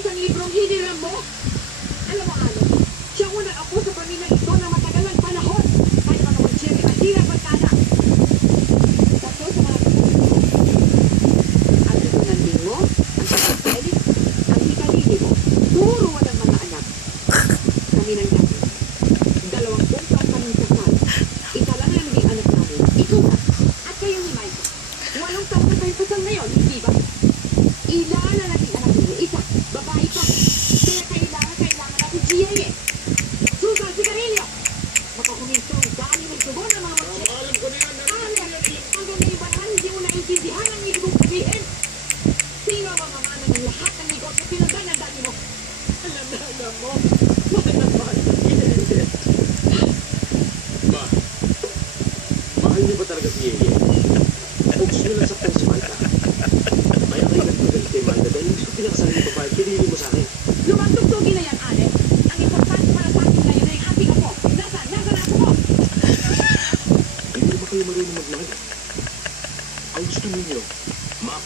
isang librong hiniram mo? Alam mo, Alex, siya unang ako sa pamilyang ito na matagal ng panahon. Kaya mga mag-cherry at hirap magkana. Tatlo sa mga ang tutunandin mo, ang pagkakelit, ang hikalili mo, puro walang mga anak. Kami ng dati. 20 taon kaming kasal. Isa lang ang naging anak namin. Ikaw na. At kayo ni Mike. 8 taon na kayo kasal ngayon, hindi ba? Ilan na naging anak ninyo? Isa. Babae pa. Kaya kailangan natin siya eh. Susan, sigarilyo! Makakuminto ang dami ng tubo ng mga mag-check. Alam ko na yan. Alex, hanggang ngayon ba naman hindi mo naintindihan ang ibig kong sabihin? Sino ang mamamana ng lahat ng negosyo pinundan ng dati mo? Alam mo. Mahal na mahal na siya. Ma, mahal niyo ba talaga si Yeye? O gusto niyo lang saktan si Malta? Kaya kayo nagpagalit kay Malta dahil gusto pinakasalan ni babae, pinili mo sa akin. Lumantugtugin na yan, Alex. Ang importante para sa akin ngayon ay ang ating apo. Nasaan ang apo mo? Hindi ba kayo marunong magmahal? Ang gusto ninyo,